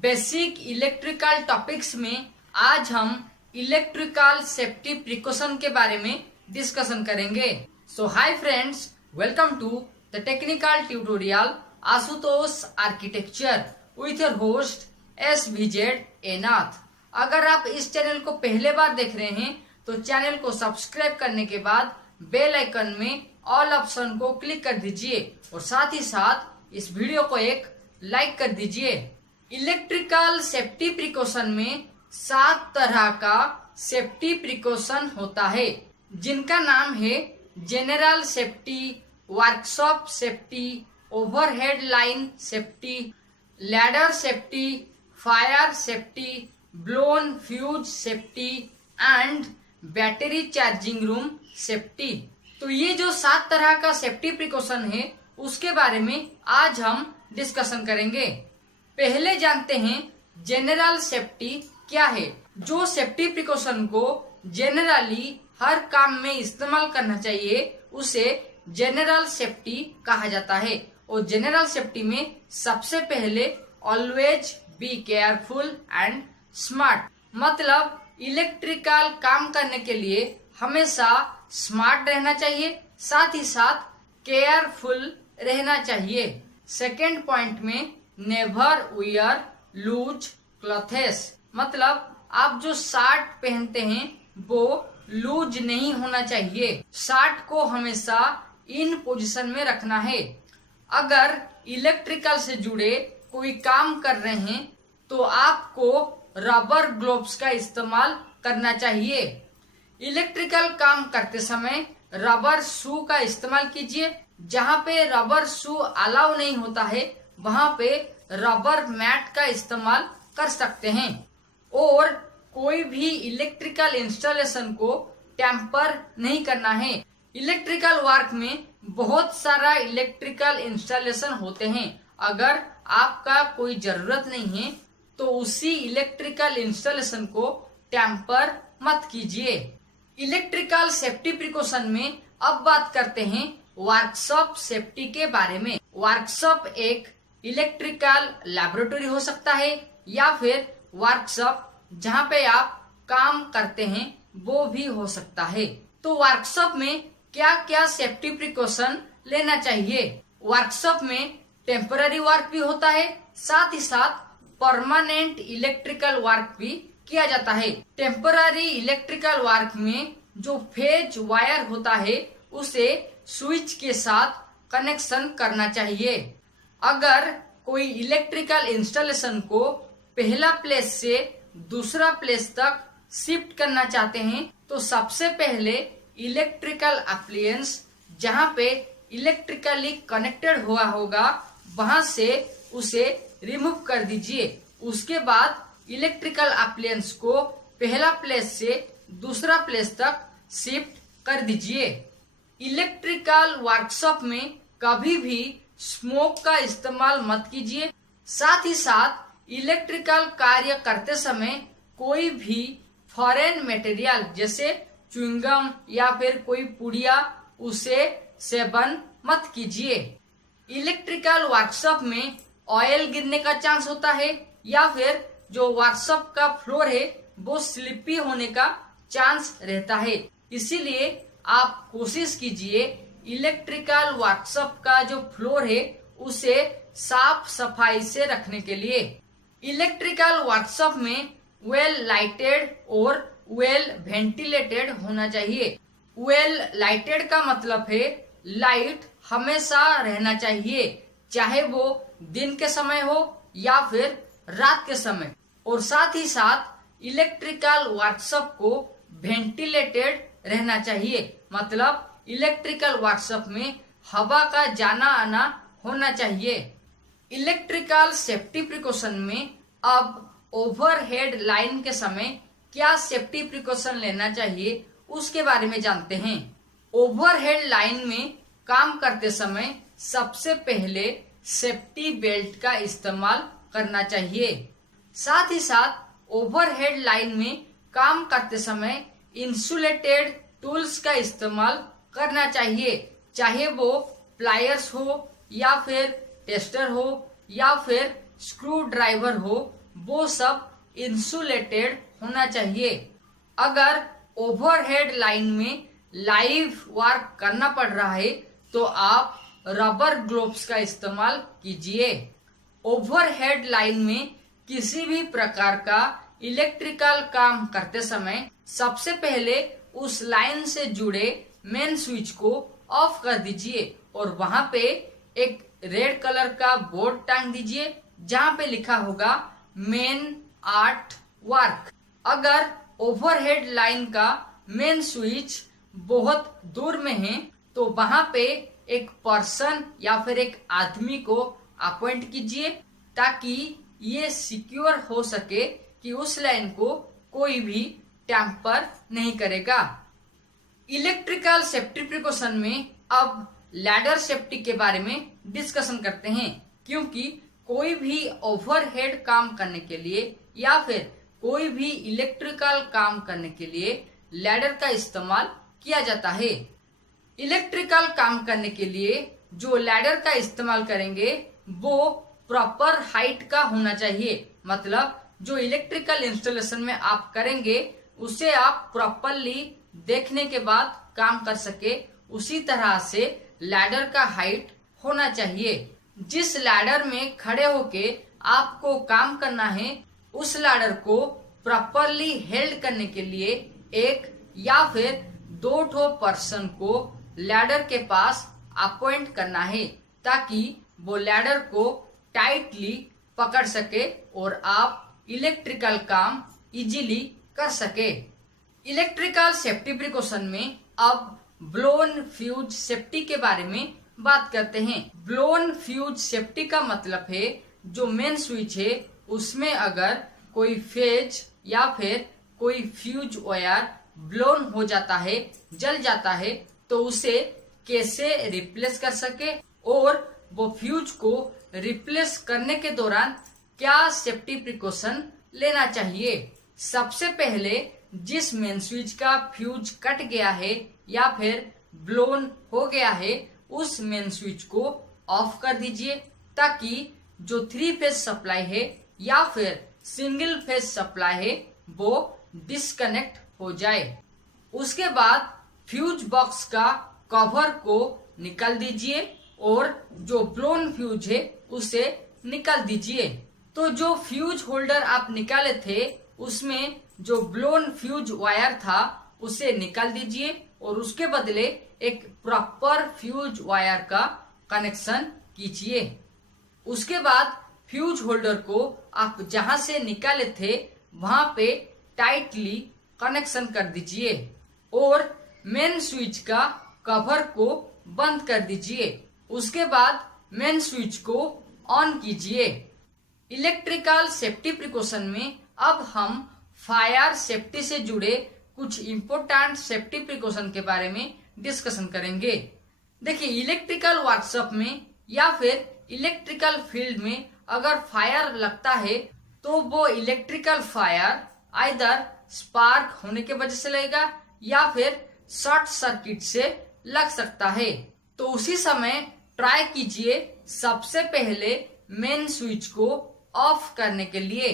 Basic electrical topics में आज हम इलेक्ट्रिकल सेफ्टी प्रिकॉशन के बारे में डिस्कशन करेंगे। So hi friends, welcome to the technical tutorial Ashutosh architecture with your host SVZ Nath. अगर आप इस चैनल को पहले बार देख रहे हैं तो चैनल को सब्सक्राइब करने के बाद बेल आइकन में ऑल ऑप्शन को क्लिक कर दीजिए और साथ ही साथ इस वीडियो को एक लाइक कर दीजिए। इलेक्ट्रिकल सेफ्टी प्रिकॉशन में 7 तरह का सेफ्टी प्रिकॉशन होता है, जिनका नाम है general safety, workshop safety, overhead line safety, ladder safety, fire safety, blown fuse safety and battery charging room safety. तो ये जो 7 तरह का सेफ्टी प्रिकॉशन है उसके बारे में आज हम डिस्कशन करेंगे। पहले जानते हैं जनरल सेफ्टी क्या है। जो सेफ्टी प्रिकॉशन को जनरली हर काम में इस्तेमाल करना चाहिए उसे जनरल सेफ्टी कहा जाता है। और जनरल सेफ्टी में सबसे पहले always be careful and smart, मतलब इलेक्ट्रिकल काम करने के लिए हमेशा स्मार्ट रहना चाहिए, साथ ही साथ केयरफुल रहना चाहिए। सेकेंड पॉइंट में नेवर वियर लूज क्लॉथेस, मतलब आप जो शर्ट पहनते हैं वो लूज नहीं होना चाहिए। शर्ट को हमेशा इन पोजीशन में रखना है। अगर इलेक्ट्रिकल से जुड़े कोई काम कर रहे हैं तो आपको रबर ग्लोव्स का इस्तेमाल करना चाहिए। इलेक्ट्रिकल काम करते समय रबर शू का इस्तेमाल कीजिए। जहाँ पे रबर शू अलाउ नहीं होता है वहाँ पे रबर मैट का इस्तेमाल कर सकते हैं। और कोई भी इलेक्ट्रिकल इंस्टॉलेशन को टेम्पर नहीं करना है। इलेक्ट्रिकल वर्क में बहुत सारा इलेक्ट्रिकल इंस्टॉलेशन होते हैं। अगर आपका कोई जरूरत नहीं है तो उसी इलेक्ट्रिकल इंस्टॉलेशन को टेम्पर मत कीजिए। इलेक्ट्रिकल सेफ्टी प्रिकॉशन में अब बात करते हैं वर्कशॉप सेफ्टी के बारे में। वर्कशॉप एक इलेक्ट्रिकल लैबोरेटरी हो सकता है या फिर वर्कशॉप जहाँ पे आप काम करते हैं वो भी हो सकता है। तो वर्कशॉप में क्या क्या सेफ्टी प्रिकॉशन लेना चाहिए। वर्कशॉप में टेम्पररी वर्क भी होता है, साथ ही साथ परमानेंट इलेक्ट्रिकल वर्क भी किया जाता है। टेम्पररी इलेक्ट्रिकल वर्क में जो फेज वायर होता है उसे स्विच के साथ कनेक्शन करना चाहिए। अगर कोई इलेक्ट्रिकल इंस्टॉलेशन को पहला प्लेस से दूसरा प्लेस तक शिफ्ट करना चाहते हैं तो सबसे पहले इलेक्ट्रिकल अप्लायंस जहाँ पे इलेक्ट्रिकली कनेक्टेड हुआ होगा वहां से उसे रिमूव कर दीजिए। उसके बाद इलेक्ट्रिकल अप्लायंस को पहला प्लेस से दूसरा प्लेस तक शिफ्ट कर दीजिए। इलेक्ट्रिकल वर्कशॉप में कभी भी स्मोक का इस्तेमाल मत कीजिए। साथ ही साथ इलेक्ट्रिकल कार्य करते समय कोई भी फॉरेन मटेरियल जैसे च्युइंगम या फिर कोई पुड़िया उसे सेवन मत कीजिए। इलेक्ट्रिकल वर्कशॉप में ऑयल गिरने का चांस होता है या फिर जो वर्कशॉप का फ्लोर है वो स्लिपी होने का चांस रहता है। इसीलिए आप कोशिश कीजिए इलेक्ट्रिकल वर्कशॉप का जो फ्लोर है उसे साफ सफाई से रखने के लिए। इलेक्ट्रिकल वर्कशॉप में वेल लाइटेड और वेल वेंटिलेटेड होना चाहिए। वेल लाइटेड का मतलब है लाइट हमेशा रहना चाहिए, चाहे वो दिन के समय हो या फिर रात के समय। और साथ ही साथ इलेक्ट्रिकल वर्कशॉप को वेंटिलेटेड रहना चाहिए, मतलब इलेक्ट्रिकल वर्कशॉप में हवा का जाना आना होना चाहिए। इलेक्ट्रिकल सेफ्टी प्रिकॉशन में अब ओवरहेड लाइन के समय क्या सेफ्टी प्रिकॉशन लेना चाहिए उसके बारे में जानते हैं। ओवरहेड लाइन में काम करते समय सबसे पहले सेफ्टी बेल्ट का इस्तेमाल करना चाहिए। साथ ही साथ ओवरहेड लाइन में काम करते समय इंसुलेटेड टूल्स का इस्तेमाल करना चाहिए, चाहे वो प्लायर्स हो या फिर टेस्टर हो या फिर स्क्रू ड्राइवर हो, वो सब इंसुलेटेड होना चाहिए। अगर ओवरहेड लाइन में लाइव वर्क करना पड़ रहा है तो आप रबर ग्लोव्स का इस्तेमाल कीजिए। ओवरहेड लाइन में किसी भी प्रकार का इलेक्ट्रिकल काम करते समय सबसे पहले उस लाइन से जुड़े मेन स्विच को ऑफ कर दीजिए और वहां पे एक रेड कलर का बोर्ड टांग दीजिए जहां पे लिखा होगा मेन 8 वर्क। अगर ओवरहेड लाइन का मेन स्विच बहुत दूर में है तो वहां पे एक पर्सन या फिर एक आदमी को अपॉइंट कीजिए ताकि ये सिक्योर हो सके कि उस लाइन को कोई भी टैंपर नहीं करेगा। इलेक्ट्रिकल सेफ्टी प्रिकॉशन में अब लैडर सेफ्टी के बारे में डिस्कशन करते हैं, क्योंकि कोई भी ओवरहेड काम करने के लिए या फिर कोई भी इलेक्ट्रिकल काम करने के लिए लैडर का इस्तेमाल किया जाता है। इलेक्ट्रिकल काम करने के लिए जो लैडर का इस्तेमाल करेंगे वो प्रॉपर हाइट का होना चाहिए। मतलब जो इलेक्ट्रिकल इंस्टॉलेशन में आप करेंगे उसे आप प्रॉपरली देखने के बाद काम कर सके, उसी तरह से लैडर का हाइट होना चाहिए। जिस लैडर में खड़े होके आपको काम करना है उस लैडर को प्रॉपरली हेल्ड करने के लिए एक या फिर 2 पर्सन को लैडर के पास अपॉइंट करना है ताकि वो लैडर को टाइटली पकड़ सके और आप इलेक्ट्रिकल काम इजीली कर सके। इलेक्ट्रिकल सेफ्टी प्रिकॉशन में अब ब्लोन फ्यूज सेफ्टी के बारे में बात करते हैं। ब्लोन फ्यूज सेफ्टी का मतलब है जो मेन स्विच है उसमें अगर कोई फेज या फिर कोई फ्यूज वायर ब्लोन हो जाता है, जल जाता है, तो उसे कैसे रिप्लेस कर सके और वो फ्यूज को रिप्लेस करने के दौरान क्या सेफ्टी प्रिकॉशन लेना चाहिए। सबसे पहले जिस मेन स्विच का फ्यूज कट गया है या फिर ब्लोन हो गया है उस मेन स्विच को ऑफ कर दीजिए ताकि जो 3 फेज सप्लाई है या फिर सिंगल फेज सप्लाई है वो डिस्कनेक्ट हो जाए। उसके बाद फ्यूज बॉक्स का कवर को निकाल दीजिए और जो ब्लोन फ्यूज है उसे निकाल दीजिए। तो जो फ्यूज होल्डर आप निकाले थे उसमें जो ब्लोन फ्यूज वायर था उसे निकाल दीजिए और उसके बदले एक प्रॉपर फ्यूज वायर का कनेक्शन कीजिए। उसके बाद फ्यूज होल्डर को आप जहां से निकाले थे वहां पे टाइटली कनेक्शन कर दीजिए और मेन स्विच का कवर को बंद कर दीजिए। उसके बाद मेन स्विच को ऑन कीजिए। इलेक्ट्रिकल सेफ्टी प्रिकॉशन में अब हम फायर सेफ्टी से जुड़े कुछ इम्पोर्टेंट सेफ्टी प्रिकॉशन के बारे में डिस्कशन करेंगे। देखिए, इलेक्ट्रिकल वर्कशॉप में या फिर इलेक्ट्रिकल फील्ड में अगर फायर लगता है तो वो इलेक्ट्रिकल फायर आइदर स्पार्क होने के वजह से लगेगा या फिर शॉर्ट सर्किट से लग सकता है। तो उसी समय ट्राई कीजिए सबसे पहले मेन स्विच को ऑफ करने के लिए।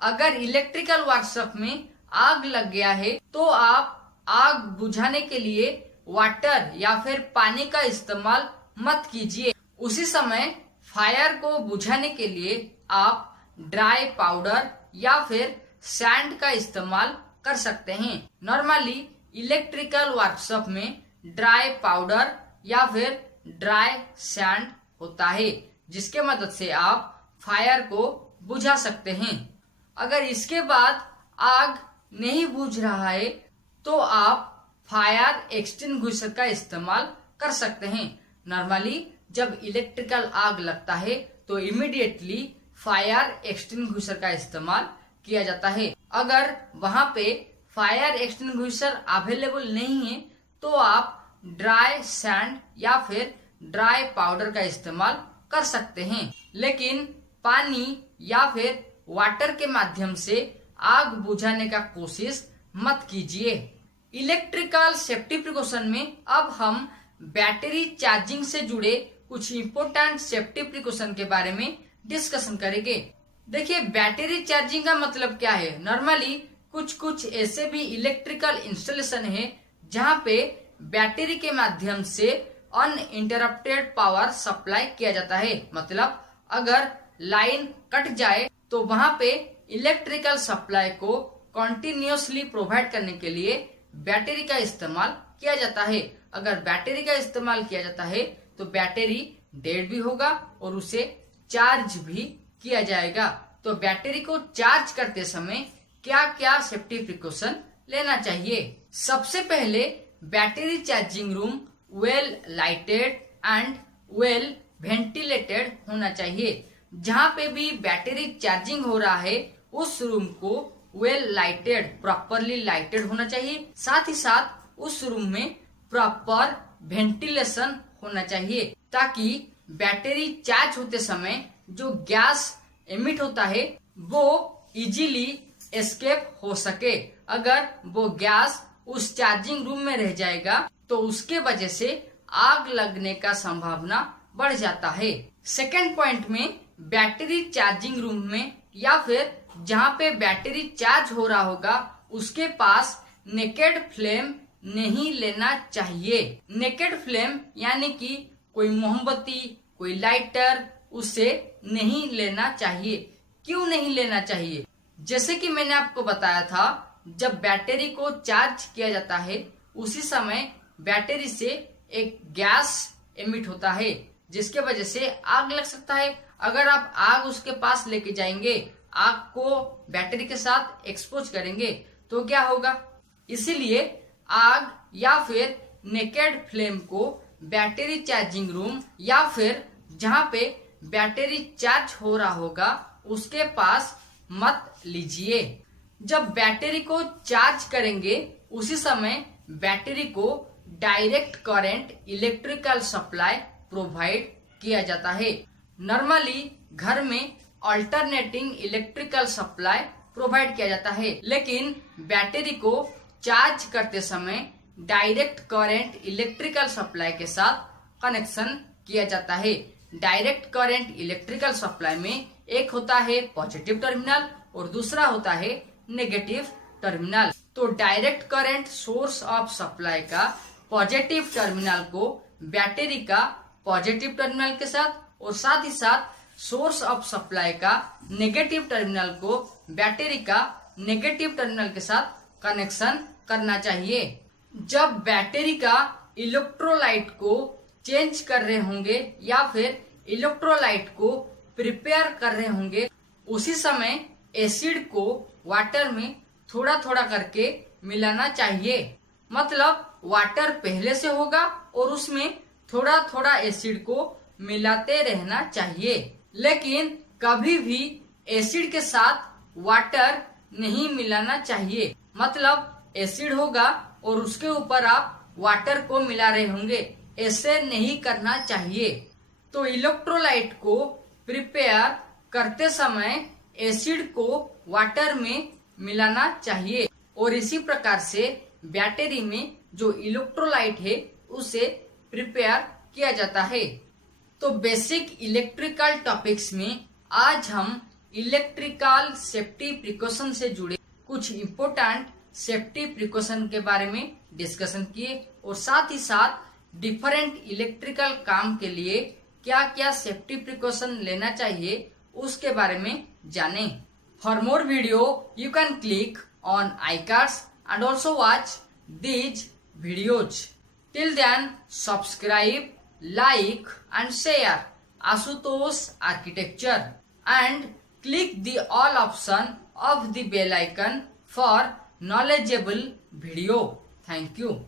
अगर इलेक्ट्रिकल वर्कशॉप में आग लग गया है तो आप आग बुझाने के लिए वाटर या फिर पानी का इस्तेमाल मत कीजिए। उसी समय फायर को बुझाने के लिए आप ड्राई पाउडर या फिर सैंड का इस्तेमाल कर सकते हैं। नॉर्मली इलेक्ट्रिकल वर्कशॉप में ड्राई पाउडर या फिर ड्राई सैंड होता है जिसके मदद से आप फायर को बुझा सकते हैं। अगर इसके बाद आग नहीं बुझ रहा है तो आप फायर एक्सटिंग्विशर का इस्तेमाल कर सकते हैं। नॉर्मली जब इलेक्ट्रिकल आग लगता है तो इमीडिएटली फायर एक्सटिंग्विशर का इस्तेमाल किया जाता है। अगर वहां पे फायर एक्सटिंग्विशर अवेलेबल नहीं है तो आप ड्राई सैंड या फिर ड्राई पाउडर का इस्तेमाल कर सकते हैं, लेकिन पानी या फिर वाटर के माध्यम से आग बुझाने का कोशिश मत कीजिए। इलेक्ट्रिकल सेफ्टी प्रिकॉशन में अब हम बैटरी चार्जिंग से जुड़े कुछ इम्पोर्टेंट सेफ्टी प्रिकॉशन के बारे में डिस्कशन करेंगे। देखिए बैटरी चार्जिंग का मतलब क्या है। नॉर्मली कुछ कुछ ऐसे भी इलेक्ट्रिकल इंस्टॉलेशन है जहाँ पे बैटरी के माध्यम से अनइंटरप्टेड पावर सप्लाई किया जाता है। मतलब अगर लाइन कट जाए तो वहां पे इलेक्ट्रिकल सप्लाई को कंटिन्यूअसली प्रोवाइड करने के लिए बैटरी का इस्तेमाल किया जाता है। अगर बैटरी का इस्तेमाल किया जाता है तो बैटरी डेड भी होगा और उसे चार्ज भी किया जाएगा। तो बैटरी को चार्ज करते समय क्या क्या सेफ्टी प्रिकॉशन लेना चाहिए। सबसे पहले battery charging room well lighted and well ventilated होना चाहिए। जहाँ पे भी बैटरी चार्जिंग हो रहा है उस रूम को वेल लाइटेड, प्रॉपरली लाइटेड होना चाहिए। साथ ही साथ उस रूम में प्रॉपर वेंटिलेशन होना चाहिए ताकि बैटरी चार्ज होते समय जो गैस एमिट होता है वो इजीली एस्केप हो सके। अगर वो गैस उस चार्जिंग रूम में रह जाएगा तो उसके वजह से आग लगने का संभावना बढ़ जाता है। सेकेंड पॉइंट में बैटरी चार्जिंग रूम में या फिर जहाँ पे बैटरी चार्ज हो रहा होगा उसके पास नेकेड फ्लेम नहीं लेना चाहिए। नेकेड फ्लेम यानी कि कोई मोमबत्ती, कोई लाइटर उसे नहीं लेना चाहिए। क्यों नहीं लेना चाहिए? जैसे कि मैंने आपको बताया था, जब बैटरी को चार्ज किया जाता है उसी समय बैटरी से एक गैस एमिट होता है जिसके वजह से आग लग सकता है। अगर आप आग उसके पास लेके जाएंगे, आग को बैटरी के साथ एक्सपोज करेंगे तो क्या होगा। इसीलिए आग या फिर नेकेड फ्लेम को बैटरी चार्जिंग रूम या फिर जहाँ पे बैटरी चार्ज हो रहा होगा उसके पास मत लीजिए। जब बैटरी को चार्ज करेंगे उसी समय बैटरी को direct current electrical supply provide किया जाता है। नॉर्मली घर में अल्टरनेटिंग इलेक्ट्रिकल सप्लाई प्रोवाइड किया जाता है, लेकिन बैटरी को चार्ज करते समय डायरेक्ट करंट इलेक्ट्रिकल सप्लाई के साथ कनेक्शन किया जाता है। डायरेक्ट करंट इलेक्ट्रिकल सप्लाई में एक होता है पॉजिटिव टर्मिनल और दूसरा होता है नेगेटिव टर्मिनल। तो direct current source of supply का पॉजिटिव टर्मिनल को बैटरी का पॉजिटिव टर्मिनल के साथ और साथ ही साथ सोर्स ऑफ सप्लाई का नेगेटिव टर्मिनल को बैटरी का नेगेटिव टर्मिनल के साथ कनेक्शन करना चाहिए। जब बैटरी का इलेक्ट्रोलाइट को चेंज कर रहे होंगे या फिर इलेक्ट्रोलाइट को प्रिपेयर कर रहे होंगे उसी समय एसिड को वाटर में थोड़ा थोड़ा करके मिलाना चाहिए। मतलब वाटर पहले से होगा और उसमें थोड़ा थोड़ा एसिड को मिलाते रहना चाहिए, लेकिन कभी भी एसिड के साथ वाटर नहीं मिलाना चाहिए। मतलब एसिड होगा और उसके ऊपर आप वाटर को मिला रहे होंगे, ऐसे नहीं करना चाहिए। तो इलेक्ट्रोलाइट को प्रिपेयर करते समय एसिड को वाटर में मिलाना चाहिए और इसी प्रकार से बैटरी में जो इलेक्ट्रोलाइट है उसे प्रिपेयर किया जाता है। तो बेसिक इलेक्ट्रिकल टॉपिक्स में आज हम इलेक्ट्रिकल सेफ्टी प्रिकॉशन से जुड़े कुछ इम्पोर्टेंट सेफ्टी प्रिकॉशन के बारे में डिस्कशन किए और साथ ही साथ डिफरेंट इलेक्ट्रिकल काम के लिए क्या क्या सेफ्टी प्रिकॉशन लेना चाहिए उसके बारे में जाने। For more video you can click on I cards and also watch these videos. Till then, subscribe, like and share Ashutosh Architecture and click the all option of the bell icon for knowledgeable video. Thank you.